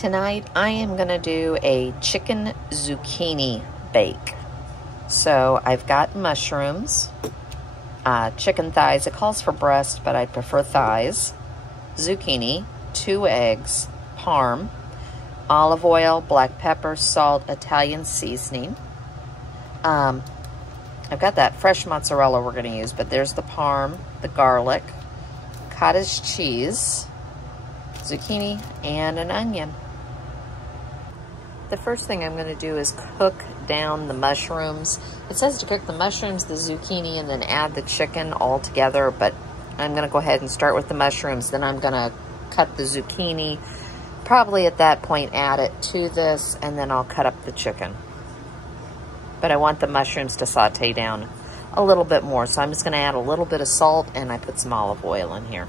Tonight I am going to do a chicken zucchini bake. So I've got mushrooms, chicken thighs. It calls for breast, but I prefer thighs, zucchini, 2 eggs, parm, olive oil, black pepper, salt, Italian seasoning. I've got that fresh mozzarella we're going to use, but there's the parm, the garlic, cottage cheese, zucchini, and an onion. The first thing I'm going to do is cook down the mushrooms. It says to cook the mushrooms, the zucchini, and then add the chicken all together, but I'm going to go ahead and start with the mushrooms. Then I'm going to cut the zucchini, probably at that point add it to this, and then I'll cut up the chicken. But I want the mushrooms to saute down a little bit more, so I'm just going to add a little bit of salt, and I put some olive oil in here.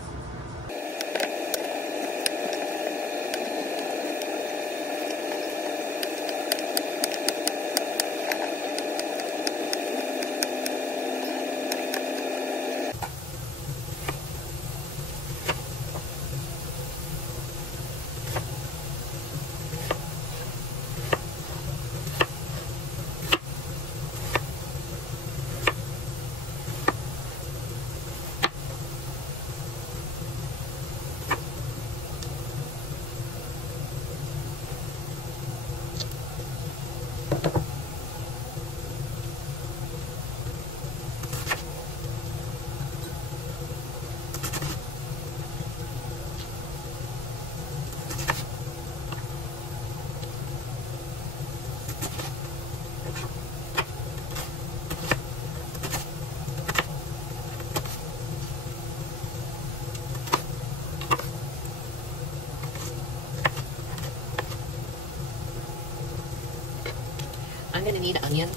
I'm going to need onion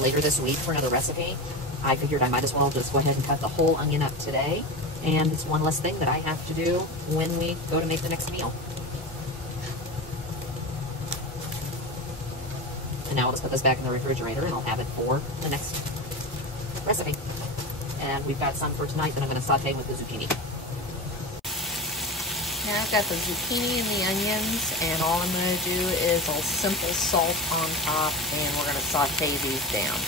later this week for another recipe. I figured I might as well just go ahead and cut the whole onion up today, and it's one less thing that I have to do when we go to make the next meal. And now I'll just put this back in the refrigerator and I'll have it for the next recipe. And we've got some for tonight that I'm going to saute with the zucchini. Here I've got the zucchini and the onions, and all I'm going to do is a simple salt on top, and we're going to saute these down.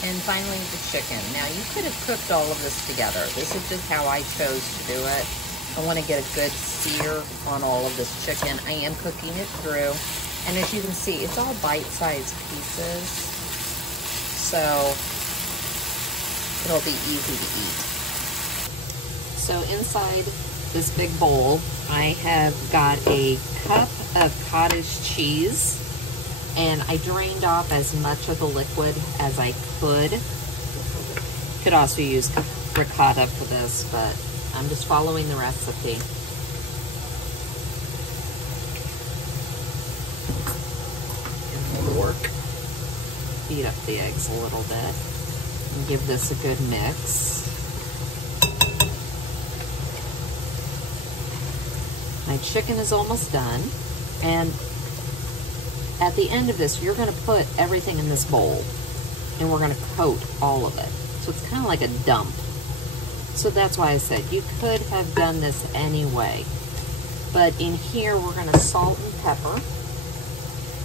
And finally, the chicken. Now, you could have cooked all of this together. This is just how I chose to do it. I want to get a good sear on all of this chicken. I am cooking it through. And as you can see, it's all bite-sized pieces. So, it'll be easy to eat. So, inside this big bowl, I have got a cup of cottage cheese. And I drained off as much of the liquid as I could. Could also use ricotta for this, but I'm just following the recipe. Fork. Beat up the eggs a little bit and give this a good mix. My chicken is almost done, and at the end of this, you're going to put everything in this bowl, and we're going to coat all of it. So it's kind of like a dump. So that's why I said you could have done this anyway. But in here, we're going to salt and pepper.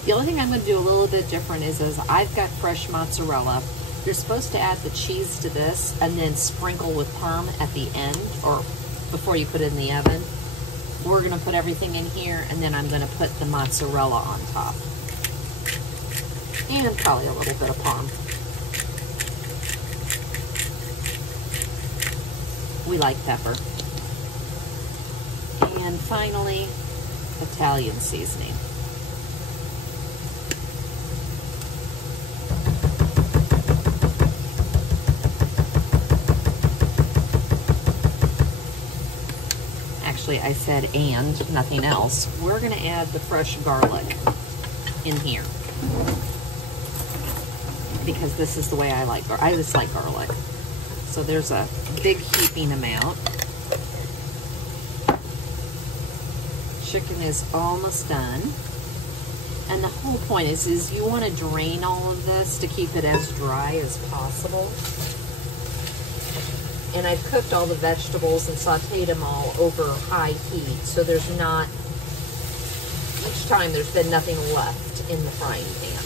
The only thing I'm going to do a little bit different is I've got fresh mozzarella. You're supposed to add the cheese to this and then sprinkle with parm at the end or before you put it in the oven. We're going to put everything in here, and then I'm going to put the mozzarella on top. And probably a little bit of parm. We like pepper. And finally, Italian seasoning. Actually, I said and, nothing else. We're going to add the fresh garlic in here, because this is the way I like garlic. I just like garlic. So there's a big heaping amount. chicken is almost done. And the whole point is you want to drain all of this to keep it as dry as possible. And I've cooked all the vegetables and sauteed them all over high heat, so there's not, each time there's been nothing left in the frying pan.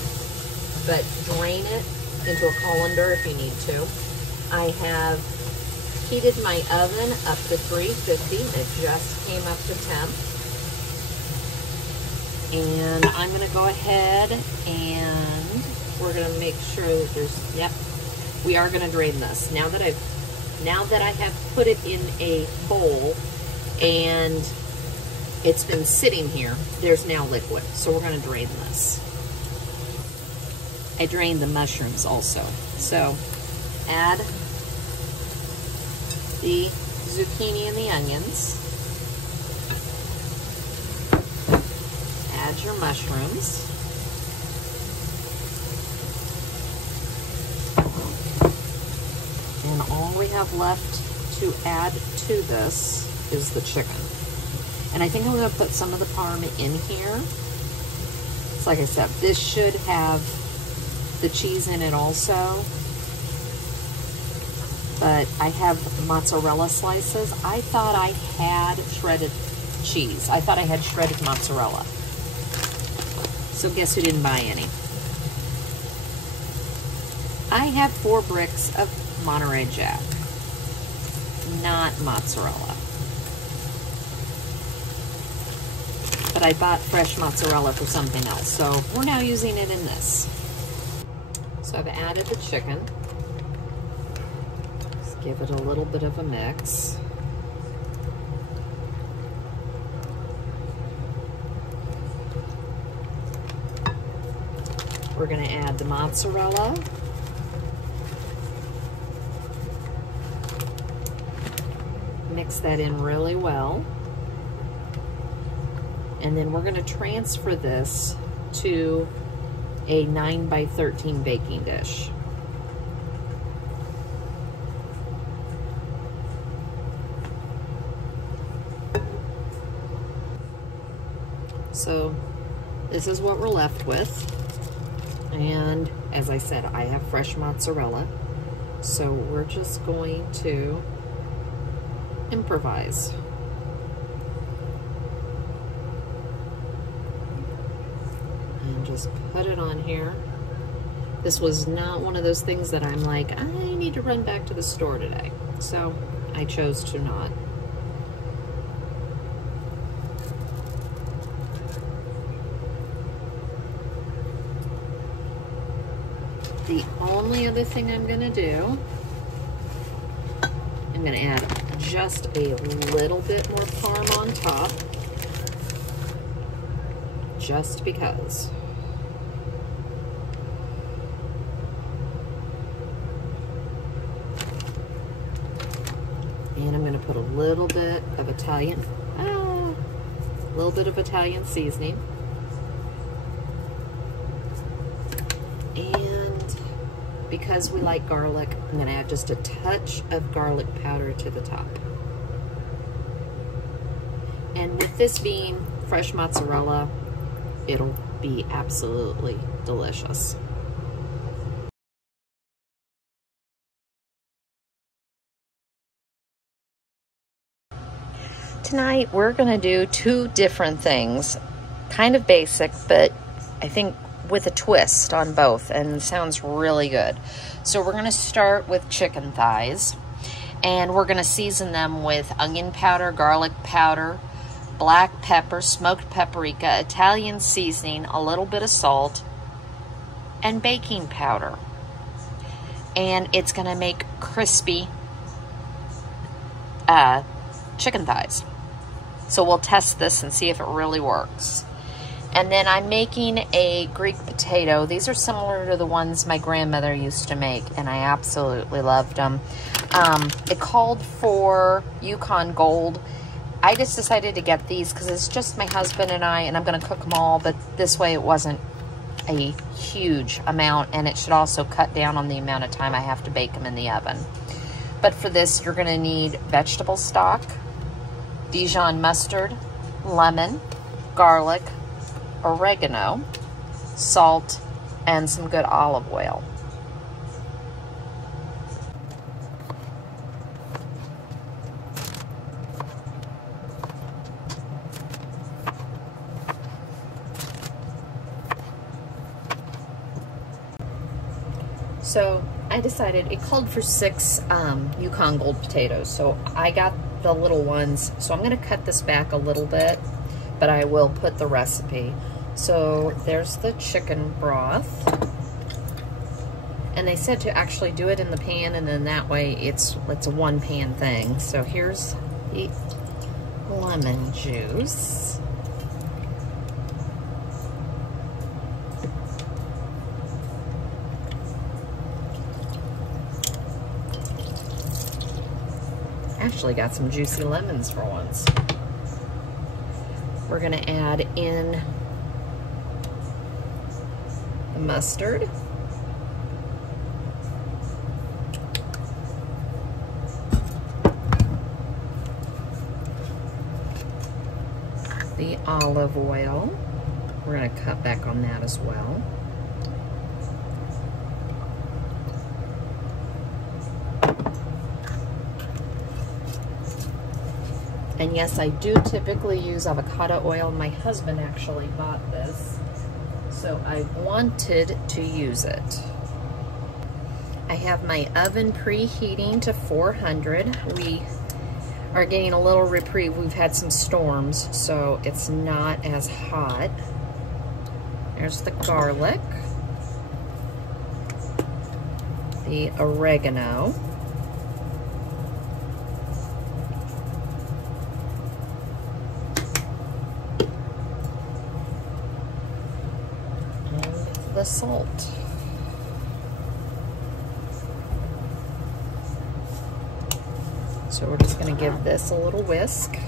But drain it into a colander if you need to. I have heated my oven up to 350. It just came up to temp. And I'm gonna go ahead and we're gonna make sure that there's, yep, we are gonna drain this. Now that I have put it in a bowl and it's been sitting here, there's now liquid. So we're gonna drain this. I drained the mushrooms also. So add the zucchini and the onions. Add your mushrooms. And all we have left to add to this is the chicken. And I think I'm going to put some of the parm in here. It's like I said, this should have the cheese in it also. But I have mozzarella slices. I thought I had shredded cheese. I thought I had shredded mozzarella. So guess who didn't buy any? I have 4 bricks of Monterey Jack, not mozzarella. But I bought fresh mozzarella for something else, so we're now using it in this. So I've added the chicken. Just give it a little bit of a mix. We're going to add the mozzarella. Mix that in really well. And then we're going to transfer this to a 9x13 baking dish. So this is what we're left with. And as I said, I have fresh mozzarella. So we're just going to improvise. And just put it on here. This was not one of those things that I'm like, I need to run back to the store today. So I chose to not. The only other thing I'm gonna do, I'm gonna add just a little bit more parm on top, just because. And I'm gonna put a little bit of Italian seasoning. And because we like garlic, I'm gonna add just a touch of garlic powder to the top. And with this being fresh mozzarella, it'll be absolutely delicious. Tonight we're gonna do 2 different things. Kind of basic, but I think with a twist on both, and it sounds really good. So we're gonna start with chicken thighs, and we're gonna season them with onion powder, garlic powder, black pepper, smoked paprika, Italian seasoning, a little bit of salt, and baking powder. And it's gonna make crispy chicken thighs. So we'll test this and see if it really works. And then I'm making a Greek potato. These are similar to the ones my grandmother used to make, and I absolutely loved them. It called for Yukon Gold. I just decided to get these because it's just my husband and I, and I'm going to cook them all, but this way it wasn't a huge amount, and it should also cut down on the amount of time I have to bake them in the oven. But for this, you're going to need vegetable stock, Dijon mustard, lemon, garlic, oregano, salt, and some good olive oil. So I decided it called for 6 Yukon Gold potatoes. So I got the little ones. So I'm going to cut this back a little bit, but I will put the recipe. So there's the chicken broth. And they said to actually do it in the pan, and then that way it's a one pan thing. So here's the lemon juice. Actually got some juicy lemons for once. We're gonna add in the mustard. The olive oil. We're gonna cut back on that as well. And yes, I do typically use avocado oil. My husband actually bought this, so I wanted to use it. I have my oven preheating to 400. We are getting a little reprieve. We've had some storms, so it's not as hot. There's the garlic, the oregano, the salt. So we're just going to give this a little whisk.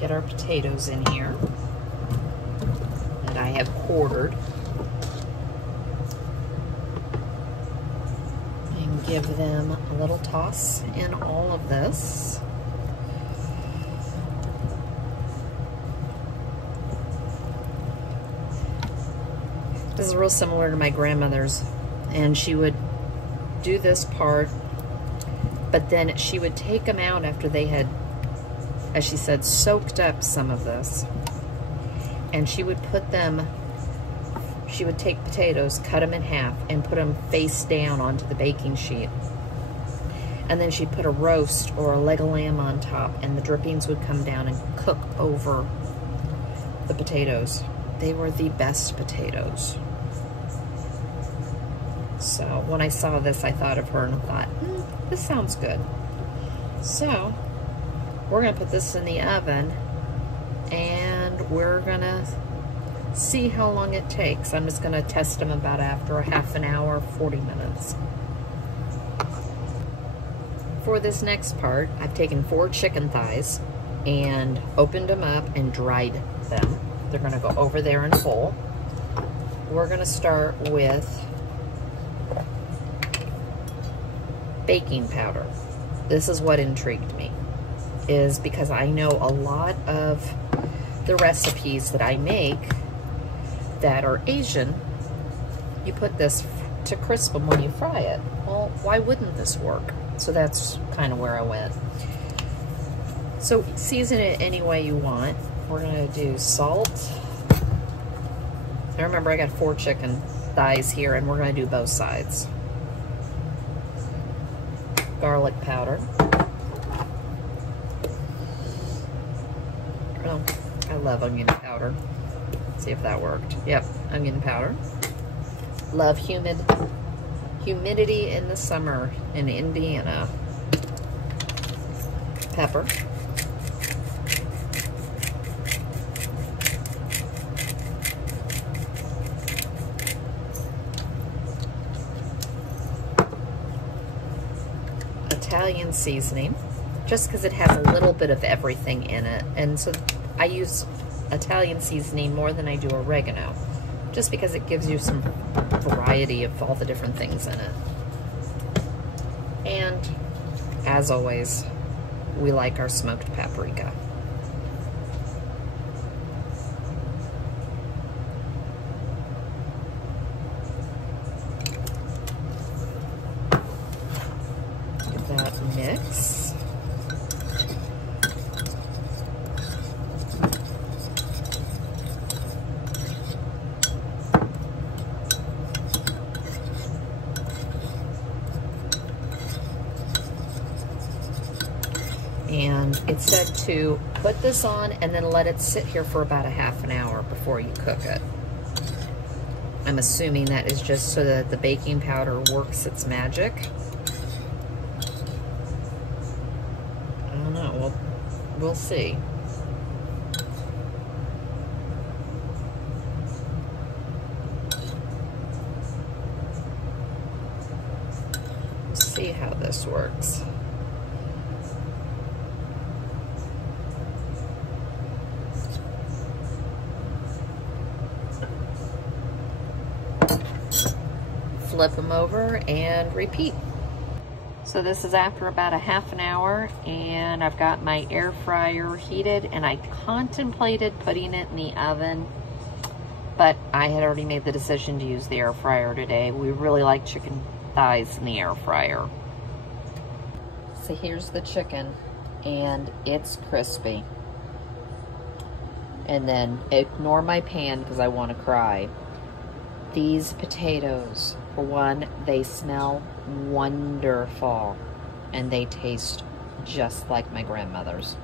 Get our potatoes in here that I have quartered, and give them a little toss in all of this. This is real similar to my grandmother's, and she would do this part, but then she would take them out after they had, as she said, soaked up some of this. And she would put them, she would take potatoes, cut them in half, and put them face down onto the baking sheet. And then she'd put a roast or a leg of lamb on top, and the drippings would come down and cook over the potatoes. They were the best potatoes. So when I saw this, I thought of her and thought, this sounds good. So we're gonna put this in the oven, and we're gonna see how long it takes. I'm just gonna test them about after a half an hour, 40 minutes. For this next part, I've taken 4 chicken thighs and opened them up and dried them. They're gonna go over there in a bowl. We're gonna start with baking powder. This is what intrigued me, is because I know a lot of the recipes that I make that are Asian, you put this to crisp them when you fry it. Well, why wouldn't this work? So that's kind of where I went. So season it any way you want. We're gonna do salt. Now remember, I got 4 chicken thighs here, and we're gonna do both sides. Garlic powder. Oh, I love onion powder. See if that worked. Yep, onion powder. Love humidity in the summer in Indiana. Pepper. Italian seasoning. just because it has a little bit of everything in it. And so I use Italian seasoning more than I do oregano, just because it gives you some variety of all the different things in it. And as always, we like our smoked paprika. Give that a mix. And it said to put this on and then let it sit here for about a half an hour before you cook it. I'm assuming that is just so that the baking powder works its magic. I don't know, we'll see. See how this works. Flip them over and repeat. So this is after about a half an hour, and I've got my air fryer heated, and I contemplated putting it in the oven, but I had already made the decision to use the air fryer today. We really like chicken thighs in the air fryer. So here's the chicken, and it's crispy. And then ignore my pan because I want to cry. These potatoes, for one, they smell wonderful, and they taste just like my grandmother's.